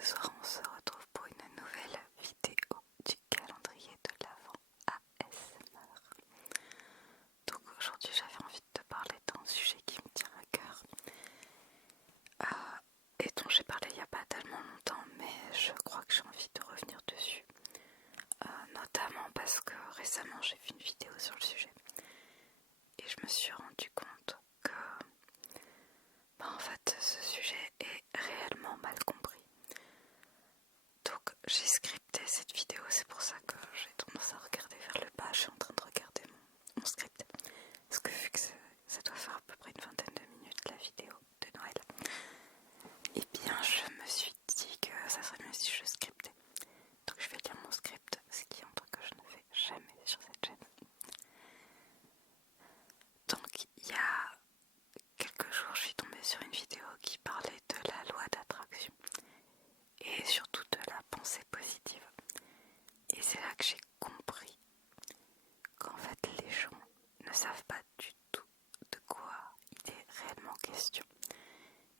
Ce soir, on se retrouve pour une nouvelle vidéo du calendrier de l'Avent ASMR. Donc aujourd'hui, j'avais envie de te parler d'un sujet qui me tient à cœur et dont j'ai parlé il n'y a pas tellement longtemps, mais je crois que j'ai envie de revenir dessus. Notamment parce que récemment, j'ai fait une vidéo sur le sujet et je me suis rendu compte que en fait, ce sujet est réellement mal compris. Donc j'ai scripté cette vidéo, c'est pour ça que j'ai tendance à regarder vers le bas. Je suis en train de regarder mon script, parce que vu que ça doit faire à peu près une vingtaine de minutes la vidéo de Noël, et bien je me suis dit que ça serait mieux si je scriptais. Donc je vais lire mon script, ce qui est un truc que je ne fais jamais sur cette chaîne. Donc il y a quelques jours, je suis tombée sur une vidéo qui parlait de la loi d'attraction et surtout de la pensée positive. Et c'est là que j'ai compris qu'en fait les gens ne savent pas du tout de quoi il est réellement question.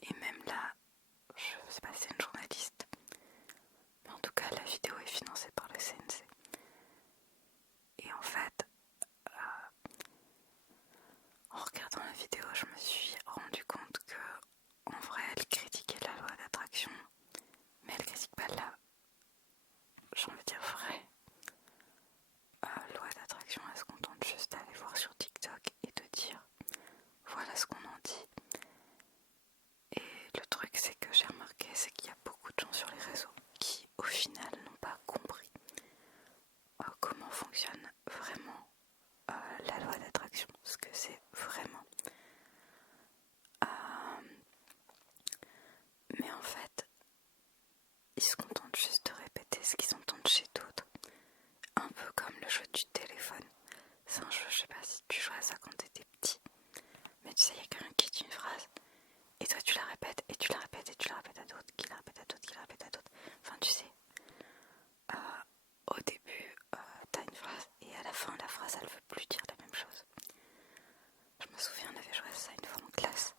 Et même là, je sais pas si c'est une journaliste, mais en tout cas la vidéo est financée par le CNC. Et en fait, en regardant la vidéo, je me suis rendu compte que en vrai elle critiquait la loi d'attraction, mais elle critique pas j'ai envie de dire vraie loi d'attraction. Elle se contente juste d'aller voir sur TikTok et de dire voilà ce qu'on en dit. Et le truc, c'est que j'ai remarqué, c'est qu'il y a beaucoup de gens sur les réseaux qui au final n'ont pas compris comment fonctionne vraiment la loi d'attraction, ce que c'est vraiment. Mais en fait, ils se contentent juste de répéter ce qu'ils entendent chez d'autres. Un peu comme le jeu du téléphone. C'est un jeu, je sais pas si tu jouais à ça quand t'étais petit. Mais tu sais, il y a quelqu'un qui dit une phrase et toi tu la répètes et tu la répètes et tu la répètes à d'autres, qui la répète à d'autres, qui la répète à d'autres. Enfin tu sais, au début t'as une phrase et à la fin la phrase elle veut plus dire la même chose. Je me souviens, on avait joué à ça une fois en classe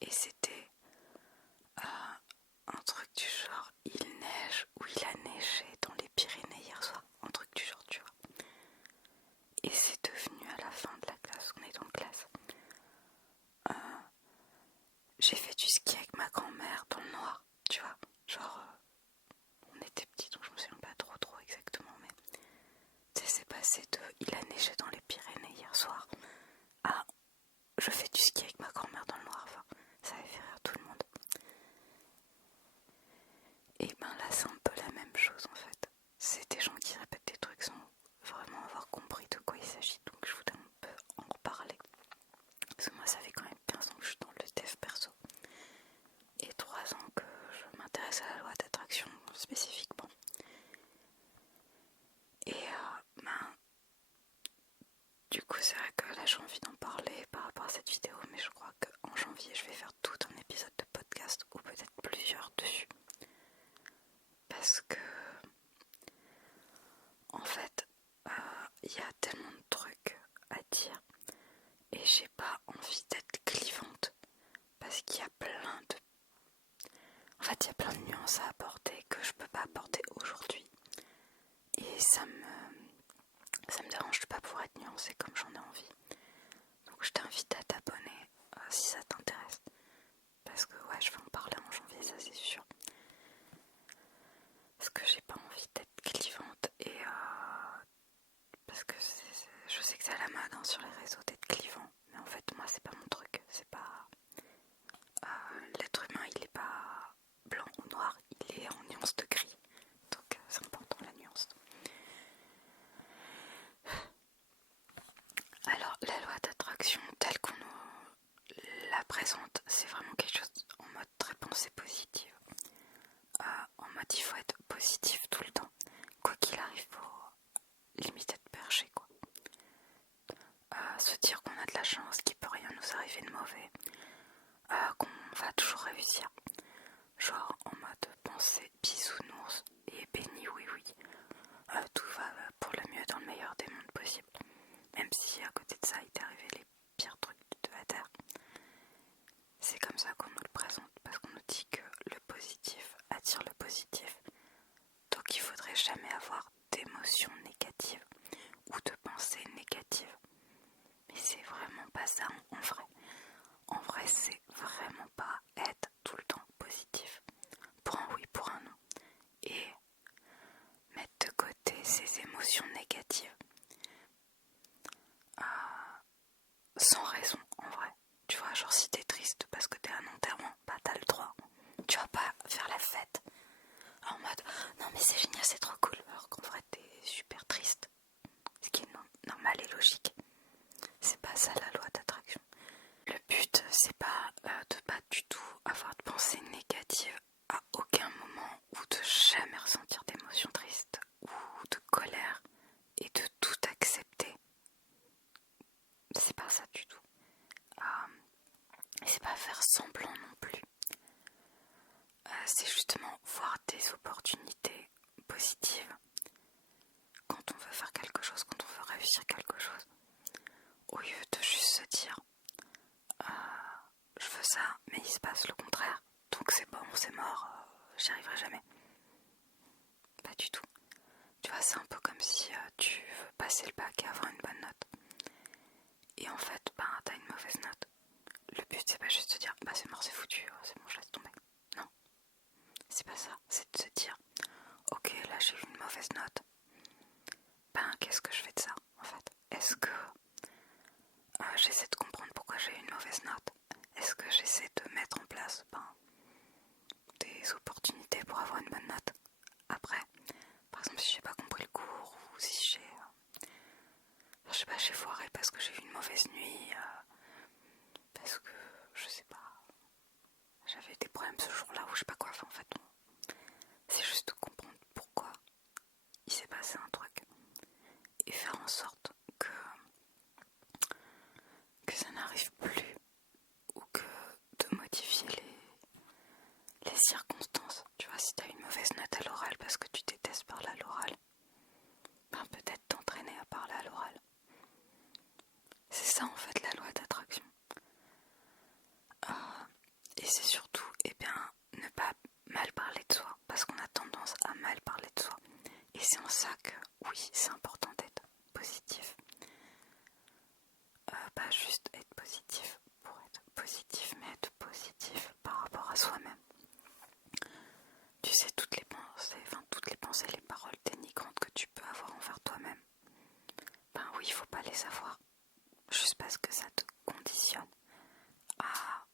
et c'était un truc du genre il neige ou il a neigé dans les Pyrénées hier soir, un truc du genre tu vois. Et c'est devenu à la fin de la classe, on est en classe. J'ai fait du ski avec ma grand-mère dans le noir, tu vois. Genre, on était petits donc je me souviens pas trop exactement, mais tu sais, c'est passé de il a neigé dans les Pyrénées hier soir à je fais du ski avec ma grand-mère dans le noir. Enfin, ça avait fait rire tout le monde. Et ben là, c'est un peu la même chose en fait. C'est des gens qui répètent des trucs sans vraiment avoir compris de quoi il s'agit, donc je voulais un peu en reparler. Parce que moi, ça fait quand même 15 ans que je suis dans le dev perso. Et 3 ans que je m'intéresse à la loi d'attraction spécifiquement. Et du coup c'est vrai que là j'ai envie d'en parler par rapport à cette vidéo, mais je crois qu'en janvier je vais faire tout un épisode de podcast ou peut-être plusieurs dessus. Parce que en fait il y a tellement de trucs à dire et j'ai pas envie d'être clivante parce qu'il y a plein de... En fait il y a plein de nuances à apporter que je peux pas apporter aujourd'hui. Et ça me dérange de pas pouvoir être nuancée comme j'en ai envie. Donc je t'invite à t'abonner si ça t'intéresse. Parce que ouais, je vais en parler en janvier, ça c'est sûr. Parce que j'ai pas envie d'être clivante et parce que je sais que c'est à la mode sur les réseaux d'être clivant. Mais en fait moi c'est pas mon truc. C'est pas... l'être humain il est pas blanc ou noir, il est en nuance de gris. Donc c'est important la nuance. Alors la loi d'attraction telle qu'on la présente, c'est vraiment quelque chose en mode très pensée positive. En mode il faut être positif tout le temps. Quoi qu'il arrive, faut limite être perché quoi. Se dire qu'on a de la chance, qu'il peut rien nous arriver de mauvais, qu'on va toujours réussir. Genre en mode pensée bisounours et béni oui oui. Tout va pour le mieux dans le meilleur des mondes possible. Même si à côté de ça il t'est arrivé les pires trucs de la terre. C'est comme ça qu'on nous le présente parce qu'on nous dit que le positif attire positif. Donc il faudrait jamais avoir d'émotions négatives ou de pensées négatives. Mais c'est vraiment pas ça en vrai. En vrai, c'est vraiment pas être tout le temps positif. Pour un oui, pour un non. Et mettre de côté ces émotions négatives. Sans raison, en vrai. Tu vois, genre si t'es triste parce que t'es à un enterrement, bah t'as le droit. Tu vas pas faire la fête en mode non mais c'est génial, c'est trop cool, alors qu'en vrai t'es super triste. Ce qui est normal et logique. C'est pas ça la loi d'attraction. Le but c'est pas de pas du tout avoir de pensées négatives à aucun moment, ou de jamais ressentir d'émotions tristes ou de colère et de tout accepter. C'est pas ça du tout. C'est pas faire semblant non plus. C'est justement voir des opportunités positives quand on veut faire quelque chose, quand on veut réussir quelque chose, au lieu de juste se dire je veux ça mais il se passe le contraire, donc c'est bon, c'est mort, j'y arriverai jamais. Pas du tout. Tu vois, c'est un peu comme si tu veux passer le bac et avoir une bonne note, et en fait t'as une mauvaise note. Le but c'est pas juste de se dire bah c'est mort, c'est foutu, c'est bon, je laisse tomber. Non, c'est pas ça, c'est de se dire ok, là j'ai eu une mauvaise note, qu'est-ce que je fais de ça en fait? Est-ce que j'essaie de comprendre pourquoi j'ai eu une mauvaise note? Est-ce que j'essaie de mettre en place des opportunités pour avoir une bonne note après? Par exemple, si j'ai pas compris le cours, ou si je sais pas, j'ai foiré parce que j'ai eu une mauvaise nuit, parce que je sais pas, j'avais des problèmes ce jour-là, ou je sais pas quoi. Enfin, en fait, c'est juste de comprendre pourquoi il s'est passé un truc et faire en sorte que ça n'arrive plus, ou que de modifier les circonstances. Tu vois, si t'as une mauvaise note à l'oral parce que tu détestes parler à l'oral, peut-être t'entraîner à parler à l'oral. C'est ça en fait la loi d'attraction. Et c'est surtout, ne pas mal parler de soi, parce qu'on a tendance à mal parler de soi. Et c'est en ça que, oui, c'est important d'être positif. Pas juste être positif pour être positif, mais être positif par rapport à soi-même. Tu sais, toutes les pensées, les paroles dénigrantes que tu peux avoir envers toi-même, oui, il faut pas les avoir. Juste parce que ça te conditionne à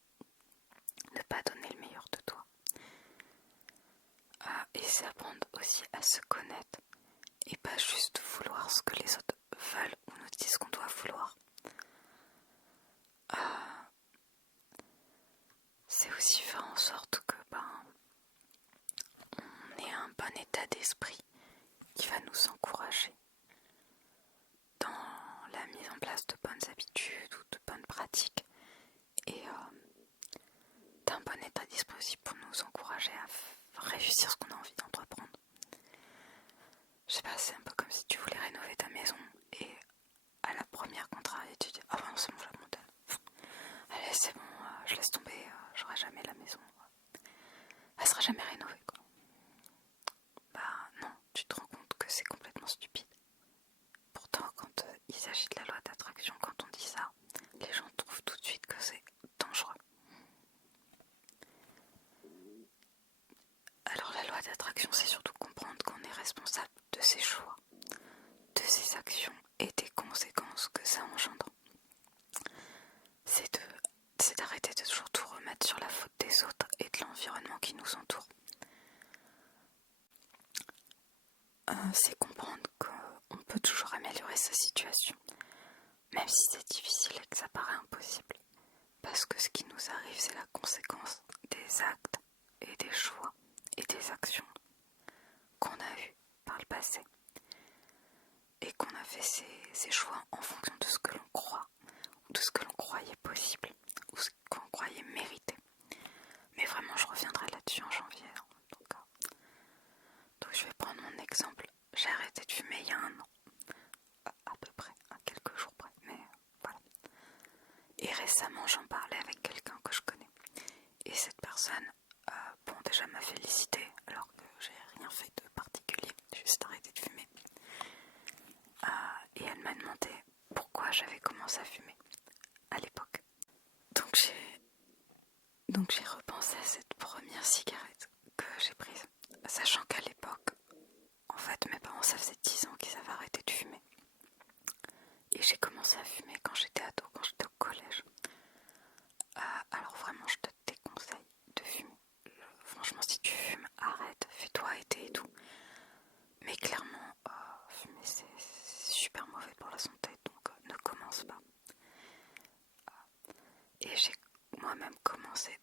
ne pas donner le meilleur de toi. Et c'est apprendre aussi à se connaître et pas juste vouloir ce que les autres veulent ou nous disent qu'on doit vouloir. C'est aussi faire en sorte que on ait un bon état d'esprit qui va nous encourager dans la mise en place de bonnes habitudes ou de bonnes pratiques, et d'un bon état d'esprit aussi pour nous encourager à réussir ce qu'on a envie d'entreprendre. Je sais pas, c'est un peu comme si tu voulais rénover ta maison et à la première contrariée tu dis ah non c'est bon, je la monte. Allez c'est bon, je laisse tomber, j'aurai jamais la maison. Elle sera jamais rénovée quoi. Non, tu te rends compte que c'est complètement stupide. Pourtant quand il s'agit de la loi d'attraction, quand on dit ça, les gens trouvent tout de suite que c'est dangereux. Alors la loi d'attraction, c'est surtout comprendre qu'on est responsable de ses choix, de ses actions et des conséquences que ça engendre. C'est d'arrêter de toujours tout remettre sur la faute des autres et de l'environnement qui nous entoure. C'est comprendre qu'on peut toujours améliorer sa situation, même si c'est difficile et que ça paraît impossible. Parce que ce qui nous arrive, c'est la conséquence des actes et des choix et des actions qu'on a eues par le passé. Et qu'on a fait ces choix en fonction de ce que l'on croit, ou de ce que l'on croyait possible, ou ce qu'on croyait mériter. Mais vraiment, je reviendrai là-dessus en janvier. Donc je vais prendre mon exemple. J'ai arrêté de fumer il y a 1 an. À peu près, à quelques jours près, mais voilà. Et récemment, j'en parlais avec quelqu'un que je connais. Et cette personne, déjà m'a félicité, alors que commencé à fumer à l'époque. Donc j'ai repensé à cette première cigarette que j'ai prise, sachant qu'à l'époque, en fait, mes parents, ça faisait 10 ans qu'ils avaient arrêté de fumer. Et j'ai commencé à fumer quand j'étais ado, quand j'étais au collège. Alors vraiment, je te déconseille de fumer. Franchement, si tu fumes, arrête, fais-toi aider et tout. Mais clairement, fumer, c'est super mauvais pour la santé, donc ne commence pas. Et j'ai moi-même commencé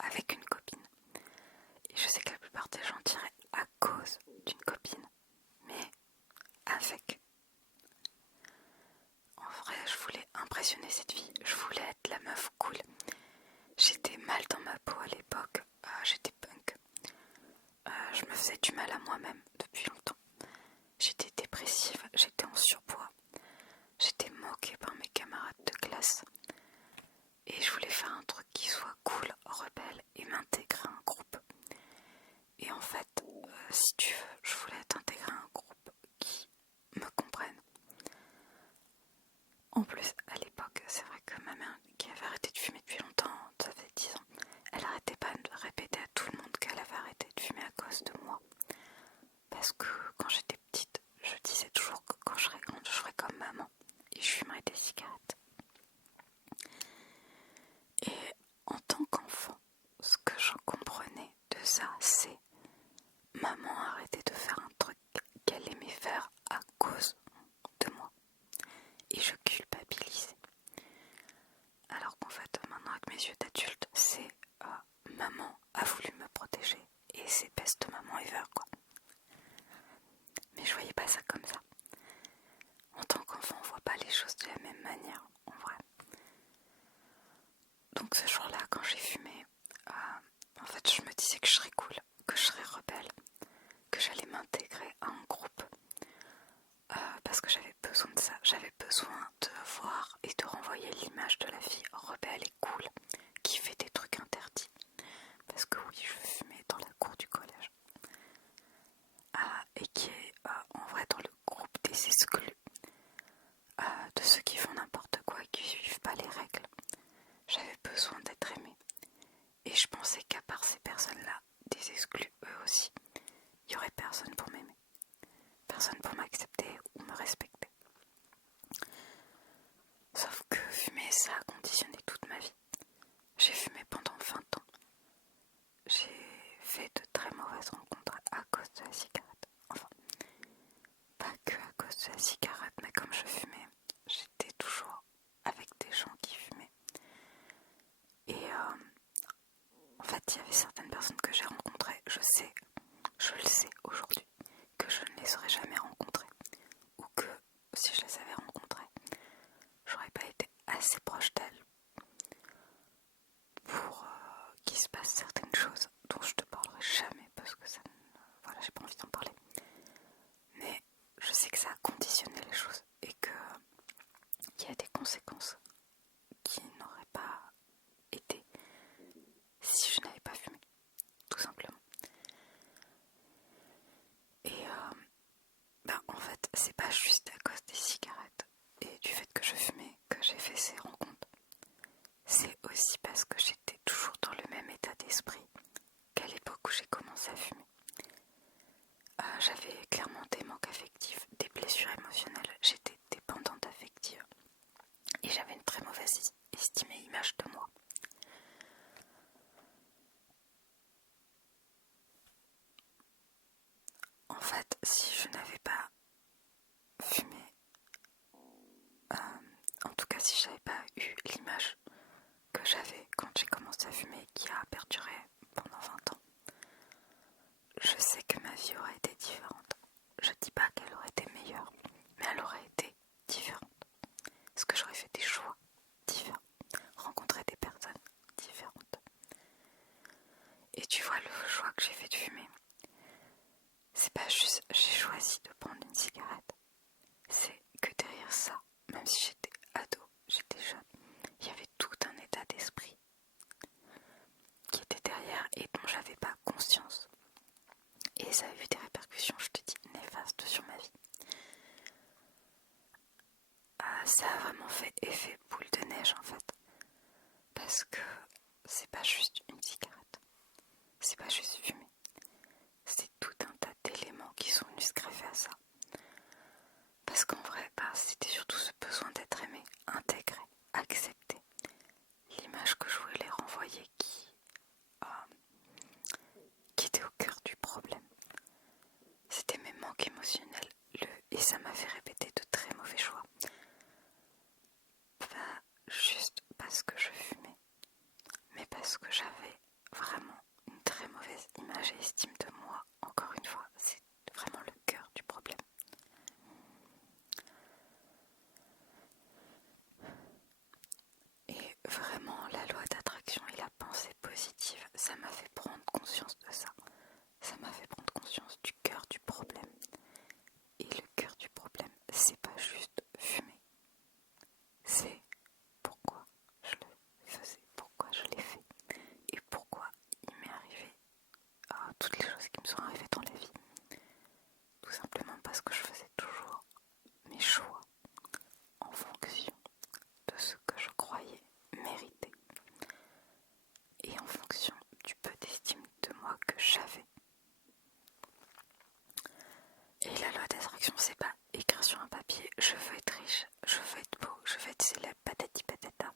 avec une copine. Et je sais que la plupart des gens diraient à cause d'une copine, mais avec. En vrai, je voulais impressionner cette fille, je voulais être la meuf cool. J'étais mal dans ma peau à l'époque, j'étais punk. Je me faisais du mal à moi-même depuis longtemps. J'étais dépressive, j'étais en surpoids. J'étais moquée par mes camarades de classe. Et je voulais faire un truc qui soit cool, rebelle et m'intégrer à un groupe. Et en fait, si tu veux, je voulais t'intégrer à un groupe qui me comprenne. En plus, à l'époque, c'est vrai que ma mère, qui avait arrêté de fumer depuis longtemps, ça fait 10 ans, elle arrêtait pas de répéter à tout le monde qu'elle avait arrêté de fumer à cause de moi. Parce que quand j'étais petite, je disais toujours que quand je serais grande, je ferais comme maman et je fumerais des cigarettes. Et en tant qu'enfant, ce que j'en comprenais de ça, c'est maman a arrêté de faire un truc qu'elle aimait faire à cause de moi. Et je culpabilisais. Alors qu'en fait, maintenant avec mes yeux d'adulte, c'est maman a voulu me protéger et c'est best maman ever quoi. Mais je voyais pas ça comme ça. En tant qu'enfant, on voit pas les choses de la même manière, en vrai. Donc ce jour-là, quand j'ai fumé, en fait, je me disais que je serais cool, que je serais rebelle, que j'allais m'intégrer à un groupe. Parce que j'avais besoin de ça. J'avais besoin de voir et de renvoyer l'image de la fille rebelle et cool qui fait des trucs interdits. Parce que oui, je fumais dans la cour du collège. Et qui est en vrai dans le groupe des exclus. De ceux qui font n'importe quoi et qui suivent pas les règles. J'avais besoin d'être aimée. Et je pensais qu'à part ces personnes-là, des exclus eux aussi, il n'y aurait personne pour m'aimer. Personne pour m'accepter ou me respecter. Sauf que fumer, ça a conditionné toute ma vie. J'ai fumé pendant 20 ans. J'ai fait de très mauvaises rencontres à cause de la cigarette. Enfin, pas que à cause de la cigarette, mais comme je fumais, j'étais toujours avec des gens qui fumaient. Et en fait, il y avait certaines personnes que j'ai rencontrées, je le sais aujourd'hui, que je ne les aurais jamais rencontrées. Ou que, si je les avais rencontrées, j'aurais pas été assez proche d'elles pour qu'il se passe certaines choses dont je te parlerai jamais parce que ça, voilà, j'ai pas envie d'en parler. Mais je sais que ça a conditionné les choses et que il y a des conséquences qui n'auraient pas été si je n'avais pas fumé, tout simplement. Et en fait, c'est pas juste à cause des cigarettes et du fait que je fumais que j'ai fait ces rencontres. C'est aussi parce que j'étais toujours dans le même état d'esprit qu'à l'époque où j'ai commencé à fumer. J'avais clairement des manques affectifs, des blessures émotionnelles, j'étais dépendante affective et j'avais une très mauvaise estime et image de moi. En fait, si je n'avais pas fumé, en tout cas si j'avais pas eu l'image que j'avais quand j'ai commencé à fumer et qui a perduré pendant 20 ans, je sais que ma vie aurait été différente. Je dis pas qu'elle aurait été meilleure, mais elle aurait été différente. Parce que j'aurais fait des choix différents, rencontré des personnes différentes. Et tu vois, le choix que j'ai fait de fumer, c'est pas juste j'ai choisi de prendre une cigarette. C'est que derrière ça, même si j'étais ado, j'étais jeune, il y avait tout un état d'esprit qui était derrière et dont j'avais pas conscience. Et ça a eu des répercussions, je te dis, néfastes sur ma vie. ça a vraiment fait effet boule de neige en fait. Parce que c'est pas juste une cigarette, c'est pas juste fumer. C'est tout un tas d'éléments qui sont venus se greffer à ça. Parce qu'en vrai, c'était surtout ce besoin d'être aimé, intégré, accepté. L'image que je voulais renvoyer qui était au cœur du problème. C'était mes manques émotionnels, et ça m'a fait répéter de très mauvais choix. Pas juste parce que je fumais, mais parce que j'avais vraiment une très mauvaise image et estime de moi. Encore une fois, c'est vraiment le cœur du problème. Et vraiment, la loi d'attraction et la pensée positive, ça m'a fait prendre conscience de ça. Ça m'a fait prendre conscience du cœur du problème. Et le cœur du problème, c'est pas juste fumer. C'est pourquoi je le faisais, pourquoi je l'ai fait. Et pourquoi il m'est arrivé toutes les choses qui me sont arrivées dans la vie. Tout simplement parce que je faisais toujours mes choix en fonction de ce que je croyais mériter. Et en fonction du peu d'estime de moi que j'avais. Et la loi d'attraction, c'est pas écrire sur un papier je veux être riche, je veux être beau, je veux être célèbre, patati patata.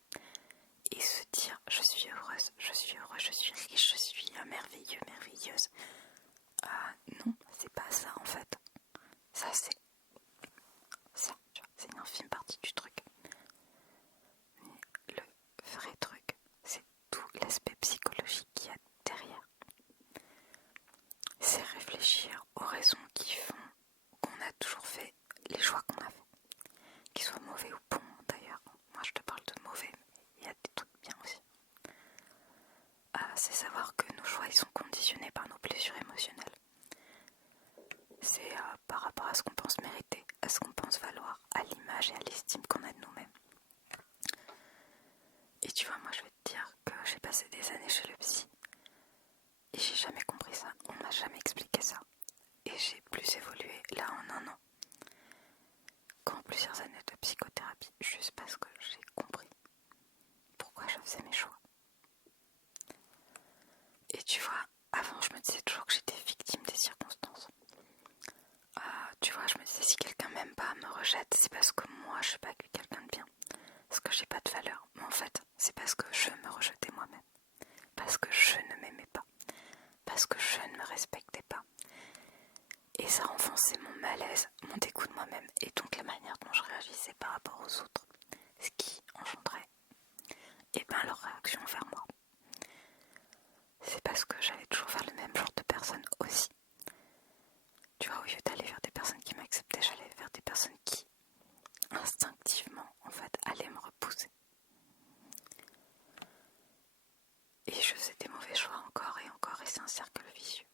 Et se dire je suis heureuse, je suis heureux, je suis riche, je suis merveilleux, merveilleuse. Non, c'est pas ça en fait. Ça c'est ça, tu vois, c'est une infime partie du truc. Mais le vrai truc, c'est tout l'aspect psychologique qu'il y a derrière. C'est réfléchir aux raisons qui font qu'on a toujours fait les choix qu'on a fait. Qu'ils soient mauvais ou bons d'ailleurs. Moi je te parle de mauvais, mais il y a des trucs bien aussi. C'est savoir que nos choix ils sont conditionnés par nos blessures émotionnelles. C'est par rapport à ce qu'on pense mériter, à ce qu'on pense valoir, à l'image et à l'estime qu'on a de nous-mêmes. Et tu vois, moi je vais te dire que j'ai passé des années chez le psy et j'ai jamais compris ça, on m'a jamais expliqué ça. Et j'ai plus évolué là en un an qu'en plusieurs années de psychothérapie, juste parce que j'ai compris pourquoi je faisais mes choix. Et tu vois, avant je me disais toujours que j'étais victime des circonstances. Tu vois, je me disais si quelqu'un m'aime pas, me rejette, c'est parce que moi je suis pas quelqu'un de bien, parce que j'ai pas de valeur. Mais en fait, c'est parce que je me rejetais moi-même, parce que je ne m'aimais pas, parce que je ne me respectais pas. Et ça renforçait mon malaise, mon dégoût de moi-même et donc la manière dont je réagissais par rapport aux autres, ce qui engendrait leur réaction vers moi. C'est parce que j'allais toujours vers le même genre de personnes aussi. Tu vois, au lieu d'aller vers des personnes qui m'acceptaient, j'allais vers des personnes qui, instinctivement, en fait, allaient me repousser. Et je faisais des mauvais choix encore, et c'est un cercle vicieux.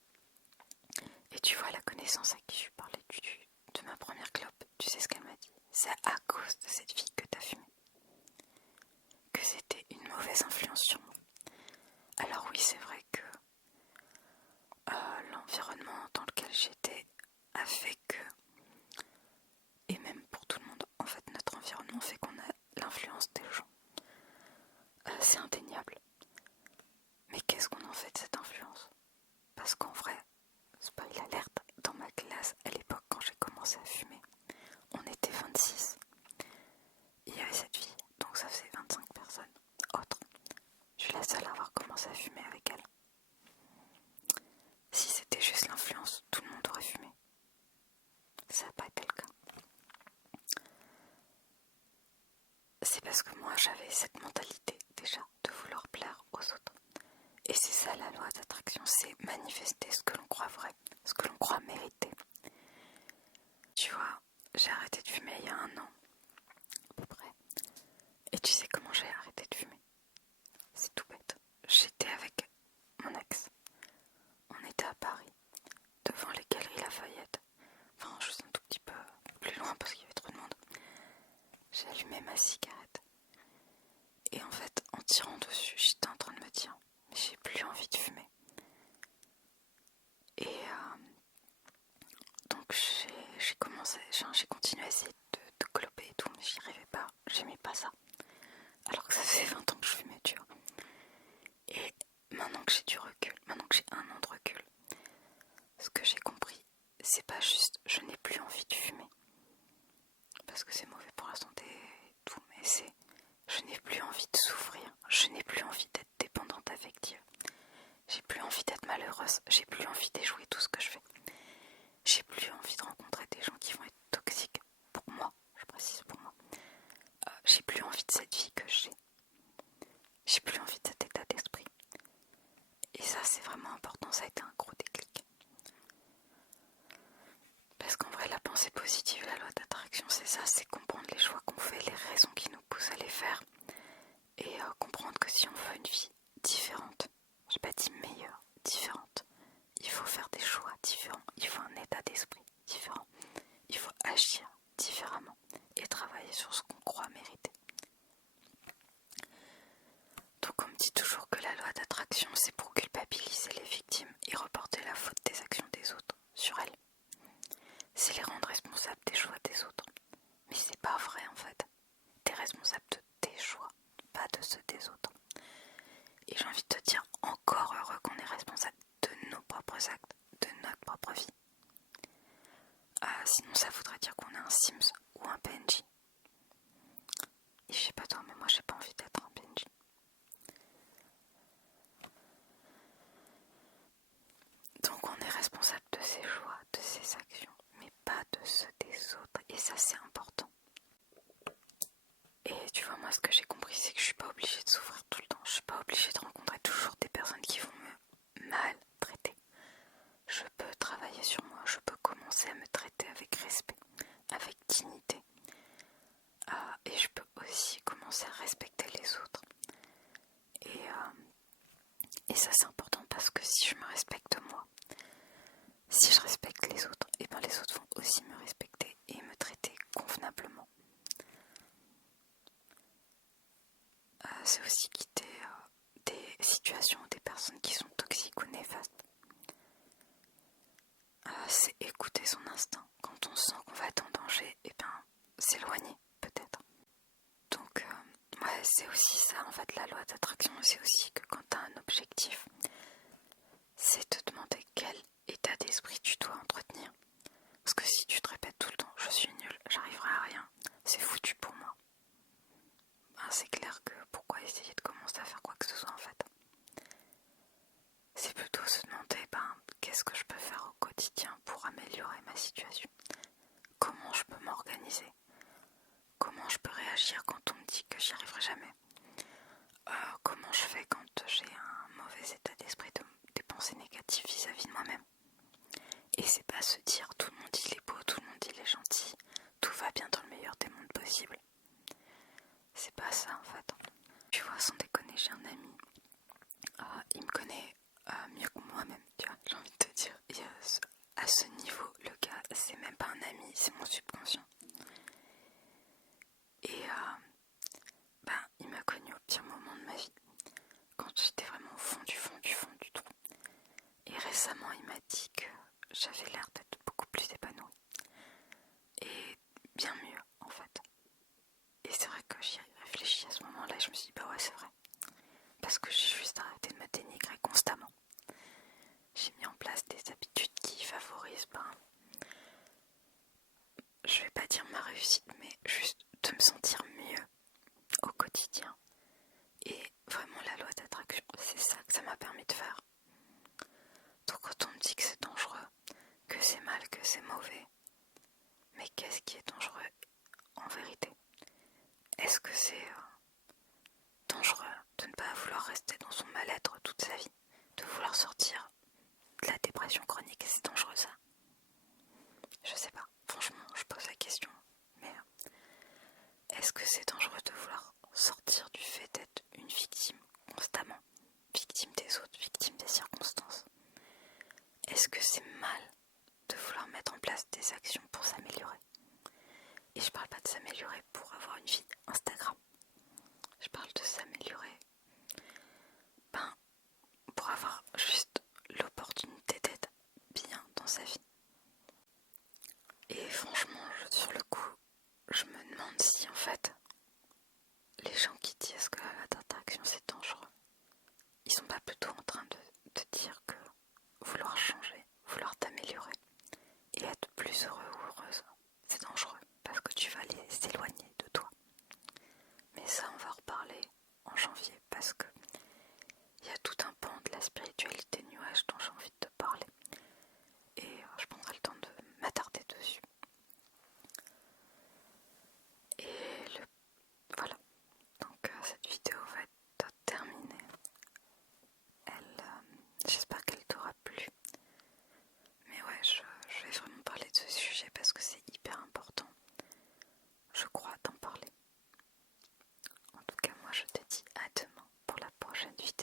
Et tu vois, la connaissance à qui je parlais de ma première clope, tu sais ce qu'elle m'a dit? C'est à cause de cette fille que t'as fumé. Que c'était une mauvaise influence sur moi. Alors oui, c'est vrai que l'environnement dans lequel j'étais a fait que, et même pour tout le monde, en fait notre environnement fait qu'on a l'influence des gens. C'est indéniable. Mais qu'est-ce qu'on en fait de cette influence? Parce qu'en vrai, spoil alerte, dans ma classe à l'époque quand j'ai commencé à fumer, on était 26. Il y avait cette fille, donc ça faisait 25 personnes autres. Je suis la seule à avoir commencé à fumer avec elle. Si c'était juste l'influence, tout le monde aurait fumé. Ça n'a pas été le cas. C'est parce que moi j'avais cette mentalité déjà de vouloir plaire aux autres. Et c'est ça la loi d'attraction, c'est manifester ce que l'on croit vrai, ce que l'on croit mériter. Tu vois, j'ai arrêté de fumer il y a 1 an, à peu près. Et tu sais comment j'ai arrêté de fumer? C'est tout bête. J'étais avec mon ex. On était à Paris, devant les galeries Lafayette. Enfin, juste un tout petit peu plus loin parce qu'il y avait trop de monde. J'ai allumé ma cigarette. Et en fait, en tirant dessus, j'étais en train de me dire, mais j'ai plus envie de fumer. Et donc j'ai continué à essayer de cloper et tout, mais j'y rêvais pas, j'aimais pas ça. Alors que ça faisait 20 ans que je fumais, tu vois. Et maintenant que j'ai du recul, maintenant que j'ai 1 an de recul, ce que j'ai compris, c'est pas juste je n'ai plus envie de fumer. Parce que c'est mauvais pour la santé et tout, mais c'est je n'ai plus envie de souffrir, je n'ai plus envie d'être dépendante affective. J'ai plus envie d'être malheureuse, j'ai plus envie d'échouer tout ce que je fais. J'ai plus envie de rencontrer des gens qui vont être toxiques pour moi, je précise pour moi. J'ai plus envie de cette vie que j'ai. J'ai plus envie de cet état d'esprit. Et ça, c'est vraiment important, ça a été un gros déclic. Parce qu'en vrai, la pensée positive, la loi d'attraction, c'est ça, c'est comprendre les choix qu'on fait, les raisons qui nous poussent à les faire. Et comprendre que si on veut une vie différente, j'ai pas dit meilleure, différente, il faut faire des choix différents, il faut un état d'esprit différent, il faut agir différemment et travailler sur ce qu'on croit mériter. Donc on me dit toujours que la loi d'attraction, c'est pour culpabiliser les victimes et reporter la faute des actions des autres sur elles. C'est les rendre responsables des choix des autres. Mais c'est pas vrai en fait. T'es responsable de tes choix, pas de ceux des autres. Et j'ai envie de te dire, encore heureux qu'on est responsable de nos propres actes, de notre propre vie. Sinon ça voudrait dire qu'on est un Sims ou un PNJ. Et je sais pas toi, mais moi j'ai pas envie d'être un PNJ. Donc on est responsable de ses choix, de ses actions, mais pas de ceux des autres. Et ça c'est important. Et tu vois, moi ce que j'ai compris, c'est que je suis pas obligée de souffrir tout le temps. Je suis pas obligée de rencontrer toujours des personnes qui vont me maltraiter. Je peux travailler sur moi, je peux commencer à me traiter avec respect, avec dignité. Et je peux aussi commencer à respecter les autres. Et ça c'est important parce que si je me respecte moi, si je respecte les autres, et bien les autres vont aussi me respecter et me traiter convenablement. C'est aussi quitter des situations ou des personnes qui sont toxiques ou néfastes. C'est écouter son instinct. Quand on sent qu'on va être en danger, et bien s'éloigner peut-être. Donc ouais, c'est aussi ça en fait la loi d'attraction. C'est aussi que quand tu as un objectif, c'est te demander quel état d'esprit tu dois entretenir. Parce que si tu te répètes tout le temps je suis nulle, j'arriverai à rien, c'est foutu pour moi. C'est clair que pourquoi essayer de commencer à faire quoi que ce soit en fait. C'est plutôt se demander qu'est-ce que je peux faire au quotidien pour améliorer ma situation. Comment je peux m'organiser. Comment je peux réagir quand on me dit que j'y arriverai jamais. Comment je fais quand j'ai un mauvais état d'esprit, des pensées négatives vis-à-vis de moi-même. Et c'est pas se dire tout le monde il est beau, tout le monde il est gentil, tout va bien dans le meilleur des mondes possibles. C'est pas ça en fait. Tu vois, sans déconner, j'ai un ami. Il me connaît mieux que moi-même, tu vois, j'ai envie de te dire. Et à ce niveau, le gars, c'est même pas un ami, c'est mon subconscient. Et il m'a connu au pire moment de ma vie, quand j'étais vraiment au fond du trou. Et récemment, il m'a dit que j'avais l'air d'être beaucoup plus épanouie. Et bien mieux, en fait. Et c'est vrai que j'y réfléchis à ce moment-là et je me suis dit, bah ouais, c'est vrai. Parce que j'ai juste arrêté de me dénigrer constamment. J'ai mis en place des habitudes qui favorisent, je vais pas dire ma réussite, mais juste de me sentir mieux au quotidien. Et vraiment la loi d'attraction, c'est ça que ça m'a permis de faire. Donc quand on me dit que c'est dangereux, que c'est mal, que c'est mauvais, mais qu'est-ce qui est dangereux en vérité? Est-ce que c'est dangereux de ne pas vouloir rester dans son mal-être toute sa vie, de vouloir sortir de la dépression chronique? C'est dangereux ça? Je sais pas, franchement je pose la question, mais est-ce que c'est dangereux de vouloir sortir du fait d'être une victime constamment, victime des autres, victime des circonstances? Est-ce que c'est mal de vouloir mettre en place des actions pour s'améliorer? Et je parle pas de s'améliorer pour avoir une vie Instagram, je parle de s'améliorer pour avoir juste l'opportunité d'être bien dans sa vie. Et franchement, sur le coup, je me demande si en fait moi je te dis à demain pour la prochaine vidéo.